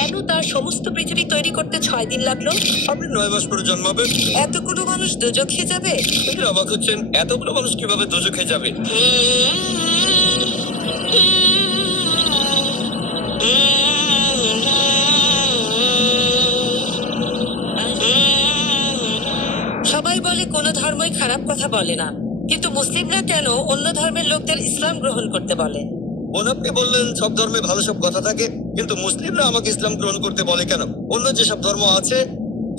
কেন তার সমস্ত পৃথিবী তৈরি করতে 6 দিন লাগলো? আপনি 9 মাস পরে জন্মাবেন। এতগুলো মানুষ দোজখে যাবে? আপনি অবাক হচ্ছেন, এতগুলো মানুষ কিভাবে দোজখে যাবে? সবাই বলে কোনো ধর্মই খারাপ কথা বলে না, কিন্তু মুসলিমরা কেন অন্য ধর্মের লোকদের ইসলাম গ্রহণ করতে বলে? বোন, আপনি বললেন সব ধর্মে ভালো সব কথা থাকে, কিন্তু মুসলিমরা আমাকে ইসলাম গ্রহণ করতে বলে কেন? অন্য যেসব ধর্ম আছে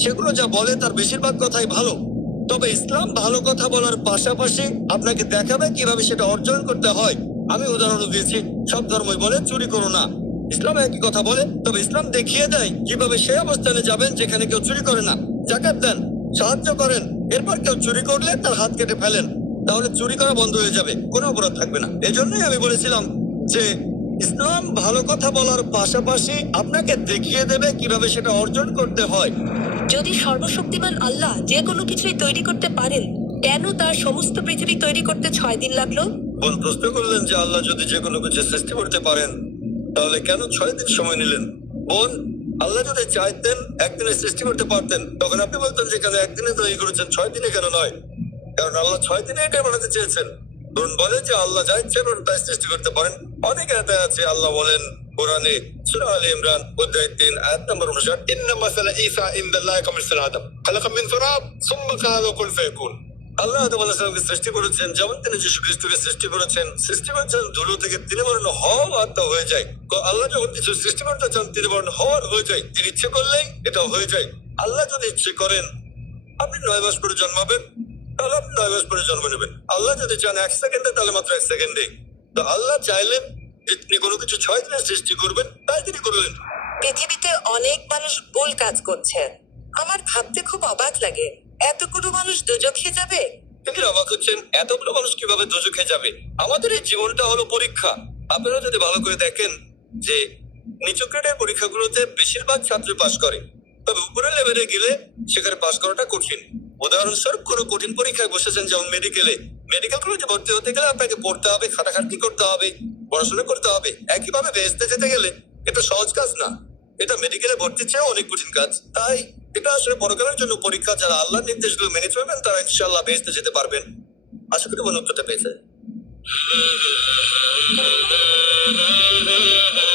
সেগুলো যা বলে তার বেশিরভাগ কথাই ভালো। তবে ইসলাম ভালো কথা বলার পাশাপাশি আপনাকে দেখাবে কিভাবে সেটা অর্জন করতে হয়। আমি উদাহরণ দিয়েছি, সব ধর্মই বলে চুরি করো না। ইসলাম একই কথা বলে, তবে ইসলাম দেখিয়ে দেয় কিভাবে সেই অবস্থানে যাবেন যেখানে কেউ চুরি করে না। জাকাত দেন, সাহায্য করেন, এরপর কেউ চুরি করলে তার হাত কেটে ফেলেন, তাহলে চুরি করা বন্ধ হয়ে যাবে, কোনো অপরাধ থাকবে না। এজন্যই আমি বলেছিলাম যে ইসলাম ভালো কথা বলার পাশাপাশি আপনাকে দেখিয়ে দেবে কিভাবে সেটা অর্জন করতে হয়। যদি সর্বশক্তিমান আল্লাহ যে কোনো কিছুই তৈরি করতে পারেন, কেন তার সমস্ত পৃথিবী তৈরি করতে 6 দিন লাগলো? বোন প্রশ্ন করলেন যে আল্লাহ যদি যে কোনো কিছু সৃষ্টি করতে পারেন তাহলে কেন 6 দিন সময় নিলেন? বোন, আল্লাহ যদি চাইতেন একদিনে সৃষ্টি করতে পারতেন, তখন আপনি বলতেন যে কেন একদিনে তৈরি করেছেন, 6 দিনে কেন নয়? কারণ আল্লাহ 6 দিনে এটাই বানাতে চেয়েছেন। ধরুন বলে যে আল্লাহ যা ইচ্ছে করেন তাই সৃষ্টি করতে পারেন। অনেক আয়াতে আছে, আল্লাহ বলেন কোরআনে সূরা আলে ইমরান অধ্যায় 3 আয়াত নম্বর 59, ইন্না মাসালা ঈসা ইনদাল্লাহি কামাসাল আদম খালাকা মিন তুরাব সুম্মা কালা লাহু কুন ফায়াকুন। আল্লাহ আদম আলাইহিস সালামকে সৃষ্টি করেছেন যেমন তিনি যীশু খ্রিস্টকে সৃষ্টি করেছেন ধুলো থেকে। তিনি বলেন হও আর তা হয়ে যায়। আল্লাহ যখন কিছু সৃষ্টি করতে চান তিনি বলেন হওয়ার হয়ে যায়, তিনি ইচ্ছে করলেই এটা হয়ে যায়। আল্লাহ যদি ইচ্ছে করেন আপনি 9 মাস পরে জন্মাবেন, তাহলে আপনি 9 মাস পরে জন্ম নেবেন। আল্লাহ যদি চান 1 সেকেন্ডে, তাহলে মাত্র 1 সেকেন্ডে। তো আল্লাহ চাইলেন যে তিনি কোনো কিছু 6 দিনে সৃষ্টি করবেন, তাই তিনি করলেন। পৃথিবীতে অনেক মানুষ ভুল কাজ করছে। আমার ভাবতে খুব অবাক লাগে, এতগুলো মানুষ দোজখে যাবে। তিনি অবাক হচ্ছেন, এতগুলো মানুষ কিভাবে দোজখে যাবে? আমাদের এই জীবনটা হলো পরীক্ষা। আপনারা যদি ভালো করে দেখেন যে নিচু গ্রেডের পরীক্ষাগুলোতে বেশিরভাগ ছাত্র পাশ করে, তবে উপরের লেভেলে গেলে সেখানে পাশ করাটা কঠিন। উদাহরণস্বরূপ কোনো কঠিন পরীক্ষায় বসেছেন, যেমন মেডিকেল কলেজে ভর্তি হতে গেলে আপনাকে পড়তে হবে, খাটাখাটনি করতে হবে, পড়াশোনা করতে হবে। একইভাবে বেহেশতে যেতে গেলে এটা সহজ কাজ না, এটা মেডিকেলে ভর্তির চেয়ে অনেক কঠিন কাজ। তাই এটা আসলে পরকালের জন্য পরীক্ষা। যারা আল্লাহর নির্দেশগুলো মেনে চলবেন তারা ইনশাআল্লাহ বেহেশতে যেতে পারবেন। আশা করি উত্তরটা পেয়েছে।